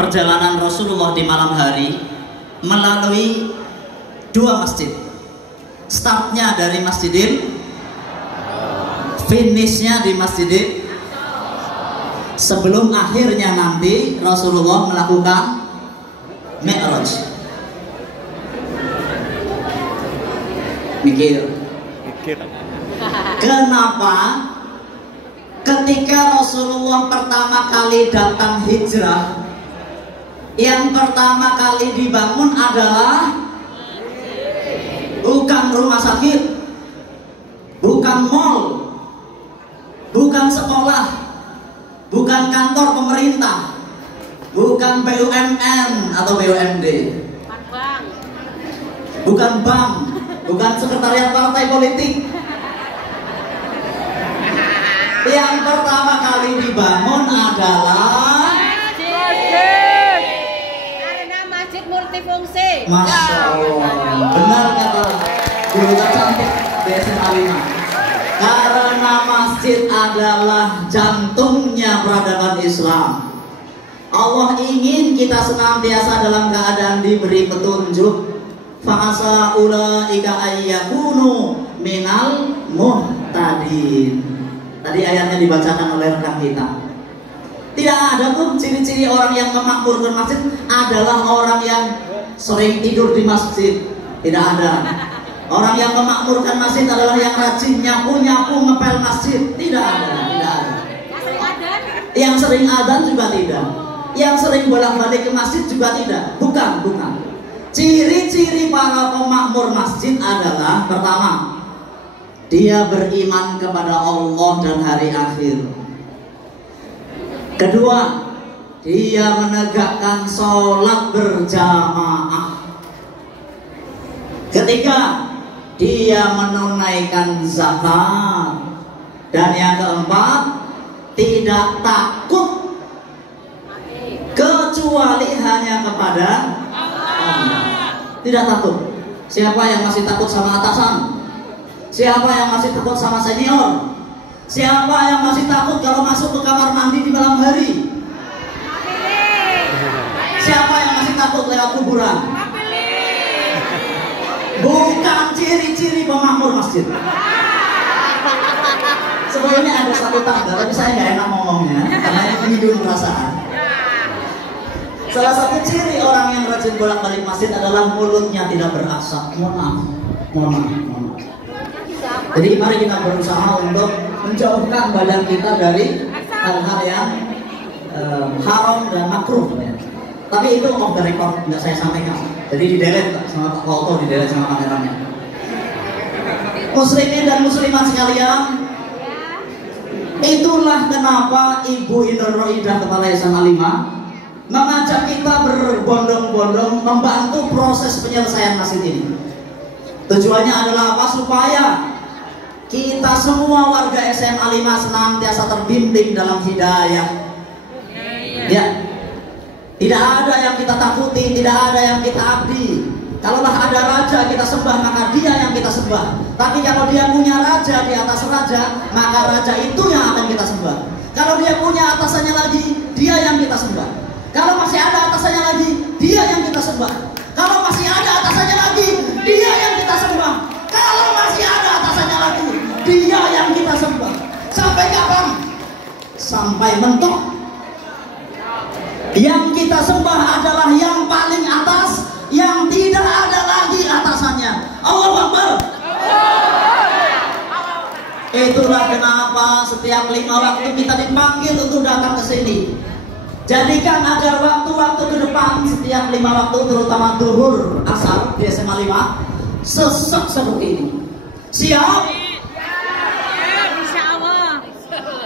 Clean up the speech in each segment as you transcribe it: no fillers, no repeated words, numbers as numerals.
perjalanan Rasulullah di malam hari melalui dua masjid. Startnya dari Masjidil, finishnya di Masjidil. Sebelum akhirnya nanti Rasulullah melakukan Mi'raj. Mikir. Kenapa ketika Rasulullah pertama kali datang hijrah, yang pertama kali dibangun adalah bukan rumah sakit, bukan mall, bukan sekolah, bukan kantor pemerintah, bukan BUMN atau BUMD, bukan bank, bukan sekretariat partai politik. Yang pertama kali dibangun adalah masjid multifungsi. Masya Allah, benar kata guru tercantik di SMA 5. Karena masjid adalah jantungnya peradaban Islam. Allah ingin kita senantiasa dalam keadaan diberi petunjuk. Fa'asa ulaika ayyakunu minal muhtadin. Tadi ayatnya dibacakan oleh rekan kita. Tidak ada tuh ciri-ciri orang yang memakmurkan masjid adalah orang yang sering tidur di masjid. Tidak ada. Orang yang memakmurkan masjid adalah yang rajin nyapu-nyapu ngepel masjid. Tidak ada, tidak ada. Yang sering adzan juga tidak. Yang sering bolak-balik ke masjid juga tidak. Bukan, bukan. Ciri-ciri para pemakmur masjid adalah pertama, dia beriman kepada Allah dan hari akhir. Kedua, dia menegakkan sholat berjamaah. Ketiga, dia menunaikan zakat. Dan yang keempat, tidak takut kecuali hanya kepada Allah. Tidak takut. Siapa yang masih takut sama atasan? Siapa yang masih takut sama senior? Siapa yang masih takut kalau masuk ke kamar mandi di malam hari? Siapa yang masih takut lewat kuburan? Bukan ciri-ciri pemakmur masjid. Sebenarnya ada satu tanda, tapi saya nggak enak ngomongnya karena ini menyinggung perasaan. Salah satu ciri orang yang rajin bolak-balik masjid adalah mulutnya tidak berasap. Mohon maaf, mohon maaf, mohon maaf. Jadi mari kita berusaha untuk menjauhkan badan kita dari hal-hal yang haram dan makruh ya. Tapi itu off the record, nggak saya sampaikan. Jadi di-delete sama Pak Walto, di-delete sama kameranya. Muslimin dan muslimat sekalian, itulah kenapa Ibu Indra Roidah Kepala SMA 5 mengajak kita berbondong-bondong membantu proses penyelesaian masjid ini. Tujuannya adalah apa? Supaya kita semua warga SMA 5 senantiasa terbimbing dalam hidayah. Ya, tidak ada yang kita takuti, tidak ada yang kita abdi. Kalaulah ada raja kita sembah, maka dia yang kita sembah. Tapi kalau dia punya raja di atas raja, maka raja itu yang akan kita sembah. Kalau dia punya atasannya lagi, dia yang kita sembah. Kalau masih ada atasannya lagi, dia yang kita sembah. Kalau masih ada atasannya lagi, dia yang kita sembah. Kalau masih ada atasannya lagi, dia yang kita sembah. Sampai kapan? Sampai mentok. Yang kita sembah adalah yang paling atas, yang tidak ada lagi atasannya. Allahu Akbar. Itulah kenapa setiap 5 waktu kita dipanggil untuk datang ke sini. Jadikan agar waktu-waktu ke depan setiap 5 waktu, terutama zuhur, asar di SMA 5, sesek seperti ini. Siap?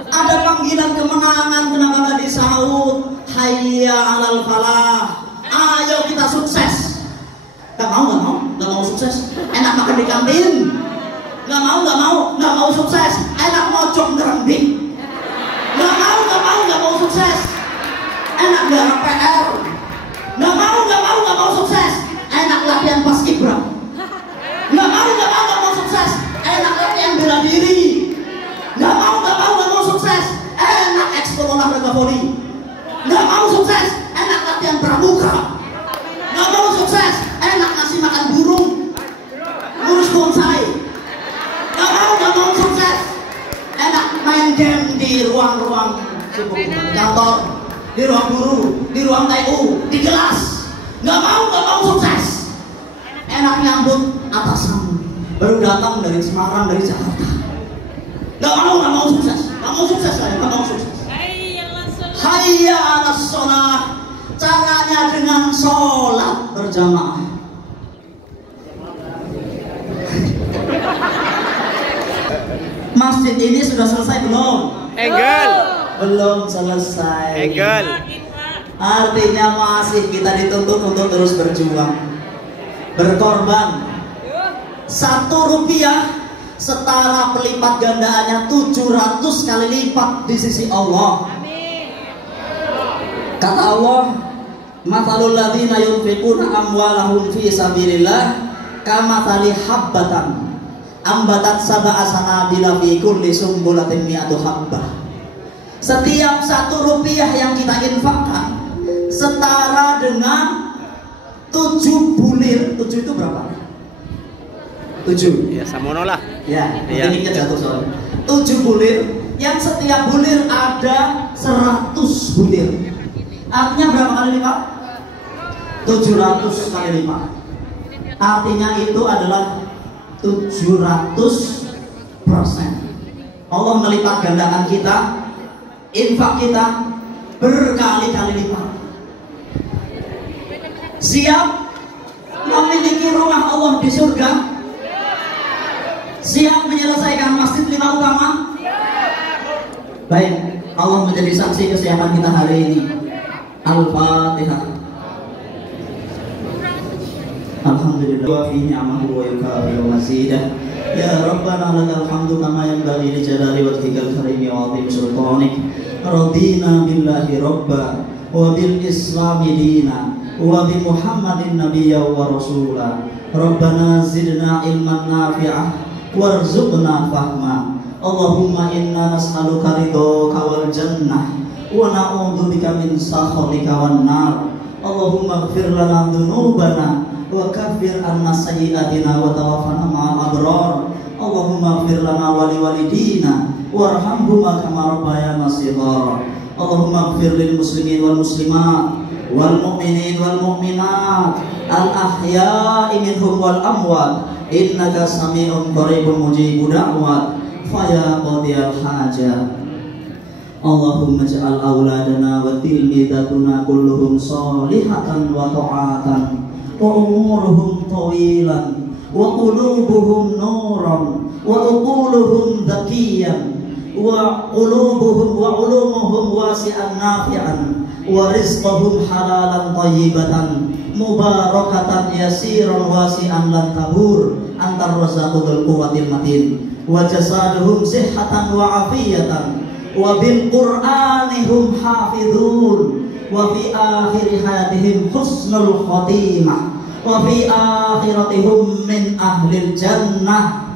Ada panggilan kemenangan, kenapa nggak disaut? Hayya alal falah. Ayo kita sukses. Gak mau sukses. Enak makan di kantin. Gak mau sukses. Enak mojok ngerembing. Gak mau sukses. Enak garap PR. Gak mau sukses. Enak latihan paskibra. Gak mau sukses. Enak latihan bela diri. Gak mau sukses. Enak ekskul olahraga voli. Gak mau sukses. Enak latihan di ruang guru, di ruang TU, di kelas. Nggak mau sukses. Enak nyambut atasan baru datang dari Semarang, dari Jakarta. Nggak mau sukses. Saya nggak mau sukses. Hayya 'alas shalah. Caranya dengan sholat berjamaah. Masjid ini sudah selesai belum? Belum selesai. Artinya masih kita dituntut untuk terus berjuang, berkorban. 1 rupiah setara pelipat gandaannya 700 kali lipat di sisi Allah. Kata Allah, mathalul ladzina yunfiquna amwalahum fi sabilillah kamathali habbatan ambatat sab'a sanabila fi kulli sumbulatin mi'atu habbah. Setiap 1 rupiah yang kita infakkan setara dengan 7 bulir. 7 itu berapa? 7. Ya samono lah. Ya, ini kita jatuh soalnya. 7 bulir yang setiap bulir ada 100 bulir. Artinya berapa kali lipat? 700 kali lipat. Artinya itu adalah 700%. Allah melipat gandakan kita, infak kita berkali-kali lipat. Siap memiliki rumah Allah di surga? Siap menyelesaikan masjid 5 utama? Baik, Allah menjadi saksi kesiapan kita hari ini. Al-Fatihah. Alhamdulillah wa fi ni'amahu wa yukafi wa mazidah. Ya Rabbana lakal hamdu kama yanbaghi li jalali wajhikal karimi wa 'azimi sultanik. Radina billahi rabba wa bil islami dina wa bi Muhammadin nabiyya wa rasula. Rabbana zidna ilman nafi'ah warzuqna fahma. Allahumma inna nas'aluka ridhaka wal jannah wa na'udzubika min sakhatika wan nar. Allahumma ighfir lana dhunubana wa kaffir anna sayyi'atina wa tawaffana ma'al abrar. Allahumma ighfir lana wa liwalidina warhamhuma kama rabbayana shighara. Allahumma ighfir lil muslimin wal muslimat wal mu'minin wal mu'minat al ahya'i minhum wal amwat innaka sami'un qaribun mujibud da'wat faya qadiyal hajat. Allahumma ja'al auladana wa tilmidatuna kulluhum salihatan wa ta'atan wa umuruhum tawilan wa qulubuhum nuran wa uquluhum dhakiyan wa qulubuhum wa ulumuhum wasi'an nafi'an wa rizqahum halalan tayyibatan mubarakatan yasiran wasi'an lan tabur antar razaqul quwwatil matin wa jasaduhum sihhatan wa afiyatan wa bil qur'anihum hafidhun wa fi akhir hayatihim husnul khatimah wa fi akhiratihum min ahlil jannah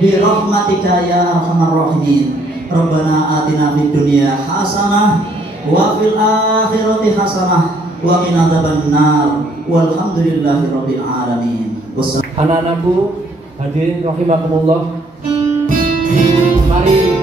bi rahmatika ya arhamar rahimin. Rabbana atina fid dunya hasanah wa fil akhirati hasanah wa qina adzabannar walhamdulillahi rabbil alamin. Anak-anakku hadirin rahimakumullah, mari